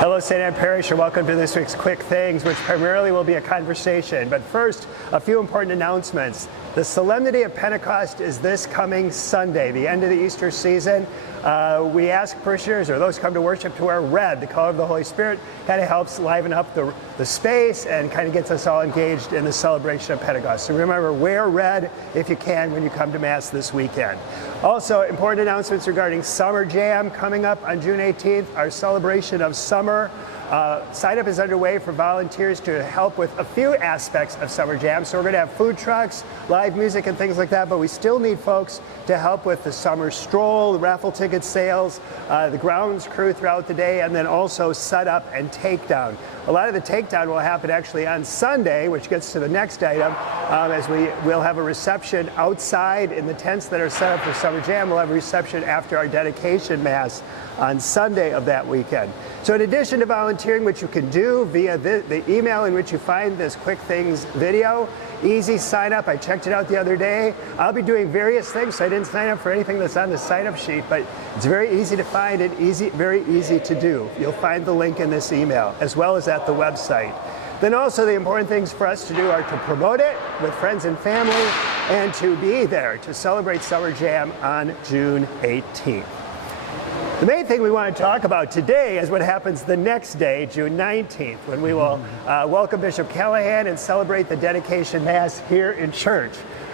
Hello, St. Anne Parish, and welcome to this week's Quick Things, which primarily will be a conversation. But first, a few important announcements. The Solemnity of Pentecost is this coming Sunday, the end of the Easter season. We ask parishioners, or those who come to worship, to wear red, the color of the Holy Spirit. Kind of helps liven up the space and kind of gets us all engaged in the celebration of Pentecost. So remember, wear red if you can when you come to Mass this weekend. Also, important announcements regarding Summer Jam coming up on June 18th, our celebration of summer. Sign-up is underway for volunteers to help with a few aspects of Summer Jam. So we're going to have food trucks, live music, and things like that, but we still need folks to help with the summer stroll, the raffle ticket sales, the grounds crew throughout the day, and then also setup and takedown. A lot of the takedown will happen actually on Sunday, which gets to the next item, as we'll have a reception outside in the tents that are set up for Summer Jam. We'll have a reception after our dedication Mass on Sunday of that weekend. So in addition to volunteering, which you can do via the email in which you find this Quick Things video, easy sign up. I checked it out the other day. I'll be doing various things, so I didn't sign up for anything that's on the sign up sheet, but it's very easy to find and very easy to do. You'll find the link in this email, as well as at the website. Then also the important things for us to do are to promote it with friends and family and to be there to celebrate Summer Jam on June 18th. The main thing we want to talk about today is what happens the next day, June 19th, when we will welcome Bishop Callahan and celebrate the dedication Mass here in church.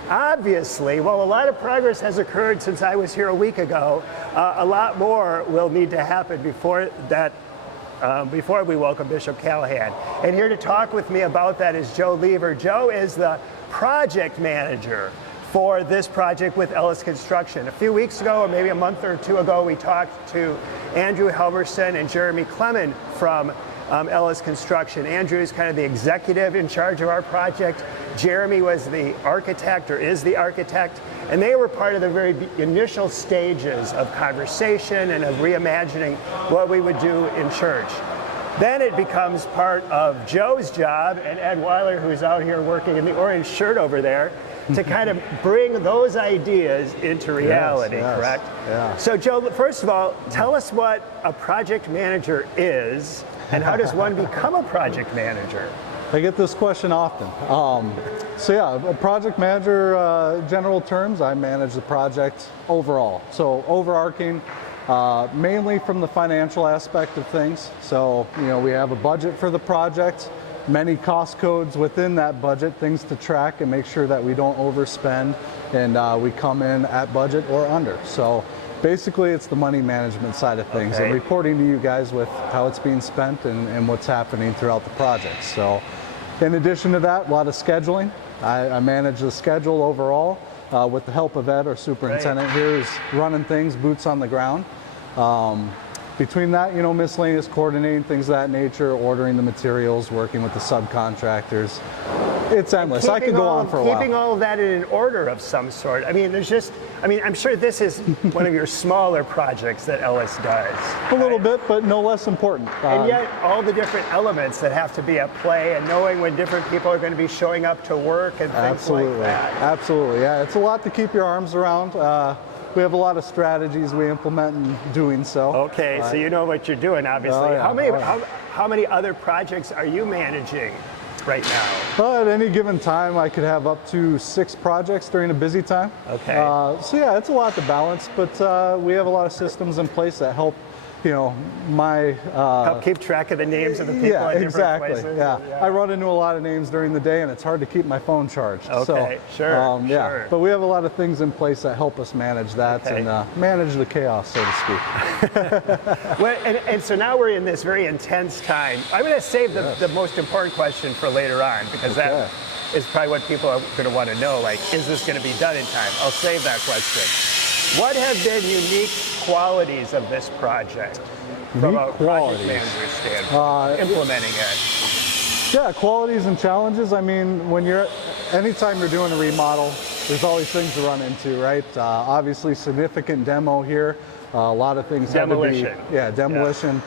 Obviously, while a lot of progress has occurred since I was here a week ago, a lot more will need to happen before we welcome Bishop Callahan. And here to talk with me about that is Joe Lever. Joe is the project manager for this project with Ellis Construction. A few weeks ago, or maybe a month or two ago, we talked to Andrew Helmerson and Jeremy Clement from Ellis Construction. Andrew is kind of the executive in charge of our project. Jeremy was the architect, or is the architect, and they were part of the very initial stages of conversation and of reimagining what we would do in church. Then it becomes part of Joe's job, and Ed Weiler, who's out here working in the orange shirt over there, to kind of bring those ideas into reality, yes, correct? Yeah. So Joe, first of all, tell us what a project manager is, and how does one become a project manager? I get this question often. So yeah, a project manager, general terms, I manage the project overall. So overarching, mainly from the financial aspect of things. So, you know, we have a budget for the project, many cost codes within that budget, things to track and make sure that we don't overspend and we come in at budget or under. So basically it's the money management side of things, and reporting to you guys with how it's being spent and what's happening throughout the project. So in addition to that, a lot of scheduling. I manage the schedule overall with the help of Ed, our superintendent here, is running things, boots on the ground. Between that, you know, miscellaneous coordinating, things of that nature, ordering the materials, working with the subcontractors. It's endless. I could go on for a while. Keeping all of that in an order of some sort. I mean, I'm sure this is one of your smaller projects that Ellis does. A little bit, but no less important. And yet, all the different elements that have to be at play, and knowing when different people are going to be showing up to work and things like that. Absolutely, yeah. It's a lot to keep your arms around. We have a lot of strategies we implement in doing so. Okay, so you know what you're doing, obviously. Oh, yeah. How many other projects are you managing right now? Well, at any given time, I could have up to 6 projects during a busy time. Okay. So yeah, it's a lot to balance, but we have a lot of systems in place that help, you know, help keep track of the names of the people in different places. Yeah, I run into a lot of names during the day, and it's hard to keep my phone charged. Okay, so, sure. Yeah, but we have a lot of things in place that help us manage that and manage the chaos, so to speak. Well, and so now we're in this very intense time. I'm going to save the most important question for later on, because that is probably what people are going to want to know. Like, is this going to be done in time? I'll save that question. What have been unique qualities of this project from a project manager standpoint, implementing it? Yeah, qualities and challenges. I mean, anytime you're doing a remodel, there's always things to run into, right? Obviously, significant demo here. A lot of things have to be, demolition.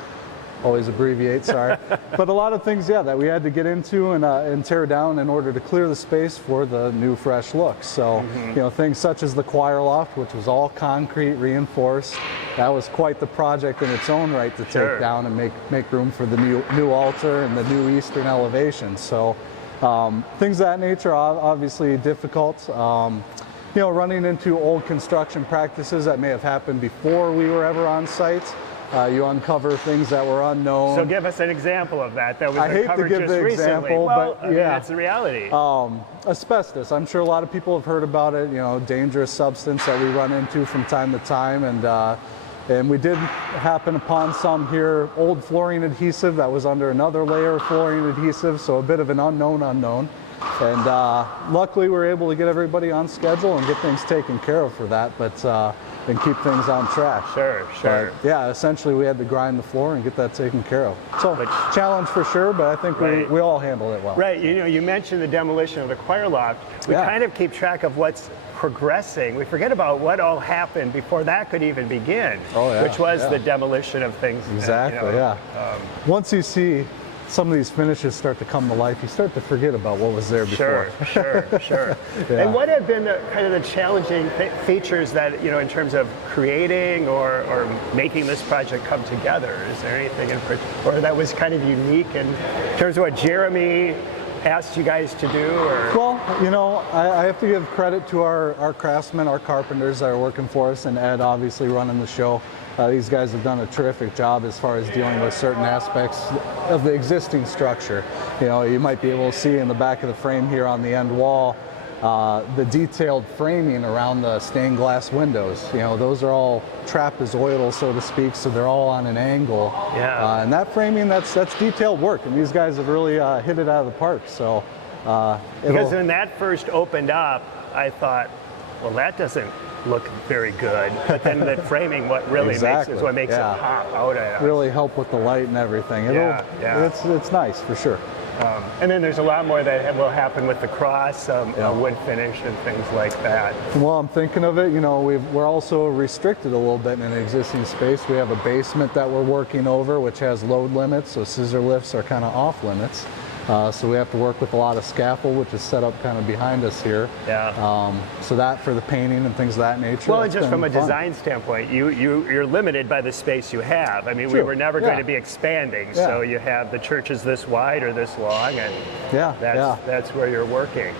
always abbreviate, sorry. But a lot of things, yeah, that we had to get into and tear down in order to clear the space for the new fresh look. So, you know, things such as the choir loft, which was all concrete reinforced. That was quite the project in its own right to take down and make room for the new altar and the new eastern elevation. So things of that nature are obviously difficult. You know, running into old construction practices that may have happened before we were ever on site. You uncover things that were unknown. So give us an example of that. That was I hate to uncovered give just the recently. example, Well, but I mean, yeah. that's the reality. Asbestos. I'm sure a lot of people have heard about it. You know, dangerous substance that we run into from time to time, and we did happen upon some here, old fluorine adhesive that was under another layer of fluorine adhesive, so a bit of an unknown. And luckily we were able to get everybody on schedule and get things taken care of for that, and keep things on track. Sure. But, yeah, essentially we had to grind the floor and get that taken care of. So challenge for sure, but I think we all handled it well. Right, you know, you mentioned the demolition of the choir loft. We kind of keep track of what's progressing. We forget about what all happened before that could even begin, which was the demolition of things. Exactly, once you see some of these finishes start to come to life, you start to forget about what was there before. Sure. And what have been the kind of the challenging features that, you know, in terms of creating or making this project come together? Is there anything in particular, or that was kind of unique in terms of what Jeremy asked you guys to do? Or? Well, you know, I have to give credit to our craftsmen, our carpenters that are working for us, and Ed obviously running the show. These guys have done a terrific job as far as dealing with certain aspects of the existing structure. You know, you might be able to see in the back of the frame here on the end wall, the detailed framing around the stained glass windows. You know, those are all trapezoidal, so to speak, so they're all on an angle. And that framing, that's detailed work, and these guys have really hit it out of the park. So, because when that first opened up, I thought, well, that doesn't look very good. But then the framing, what really makes is what makes it pop out at us. Really help with the light and everything. It's nice for sure. And then there's a lot more that will happen with the cross, wood finish and things like that. Well, I'm thinking of it, you know, we're also restricted a little bit in an existing space. We have a basement that we're working over, which has load limits, so scissor lifts are kind of off limits. So we have to work with a lot of scaffold, which is set up kind of behind us here. So that for the painting and things of that nature. Well, and just from a design standpoint, you're limited by the space you have. I mean, we were never going to be expanding, so you have the church is this wide or this long, and that's where you're working.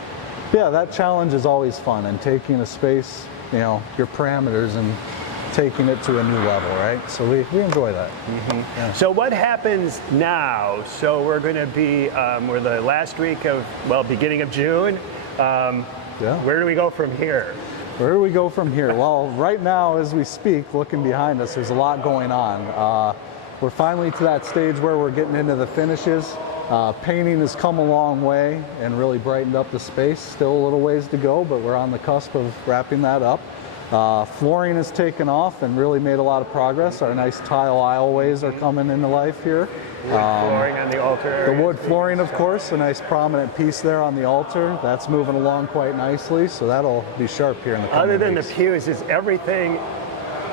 Yeah, that challenge is always fun, and taking a space, you know, your parameters and taking it to a new level, right? So we enjoy that. So what happens now? So we're going to be, we're the last week of, beginning of June. Where do we go from here? Where do we go from here? Well, right now, as we speak, looking behind us, there's a lot going on. We're finally to that stage where we're getting into the finishes. Painting has come a long way and really brightened up the space. Still a little ways to go, but we're on the cusp of wrapping that up. Flooring has taken off and really made a lot of progress. Our nice tile aisleways are coming into life here. Wood flooring on the altar. The wood flooring, of course, a nice prominent piece there on the altar. That's moving along quite nicely, so that'll be sharp here in the coming Other than weeks. the pews, is everything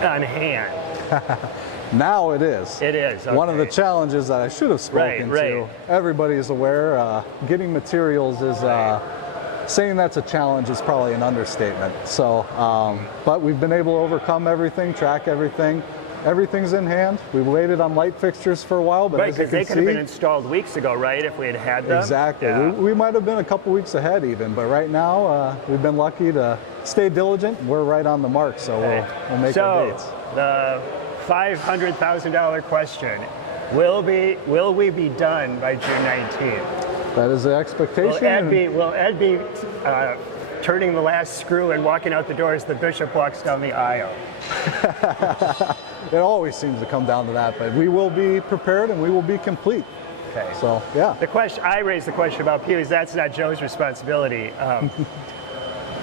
on hand? Now it is. It is. Okay. One of the challenges that I should have spoken to. Everybody is aware, getting materials is, saying that's a challenge is probably an understatement. So, but we've been able to overcome everything, track everything. Everything's in hand. We waited on light fixtures for a while, but because they could have been installed weeks ago, right? If we had them. Exactly. We might have been a couple weeks ahead even, but right now we've been lucky to stay diligent. We're right on the mark, so we'll make our dates. The $500,000 question: Will we be done by June 19th? That is the expectation. Will Ed be turning the last screw and walking out the door as the bishop walks down the aisle? It always seems to come down to that, but we will be prepared and we will be complete. Okay. So, yeah. The question I raised the question about pews. That's not Joe's responsibility.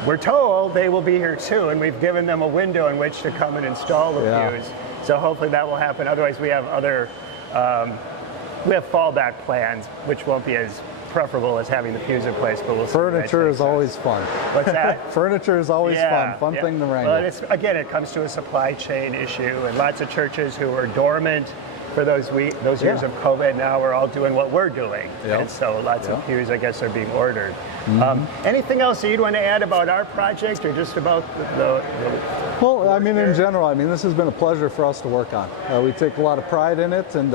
We're told they will be here too, and we've given them a window in which to come and install the pews. So hopefully that will happen. Otherwise, we have other fallback plans, which won't be as preferable as having the pews in place, but we'll see. Furniture is always fun. What's that? Furniture is always fun thing to wrangle. Well, again, it comes to a supply chain issue, and lots of churches who are dormant for those years Yeah. of COVID. Now we're all doing what we're doing, Yep. and so lots of Yep. pews, I guess, are being ordered. Anything else that you'd want to add about our project, or just about the Well, I mean, in general, I mean, this has been a pleasure for us to work on. We take a lot of pride in it, and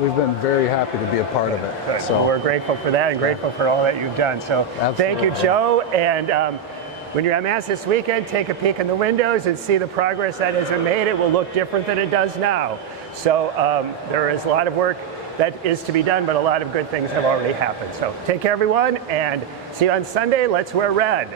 we've been very happy to be a part of it. Good. So Well, we're grateful for that and grateful for all that you've done. So thank you, Absolutely. Joe. And when you're at Mass this weekend, take a peek in the windows and see the progress that has been made. It will look different than it does now. So there is a lot of work that is to be done, but a lot of good things have already happened. So take care, everyone, and see you on Sunday. Let's wear red.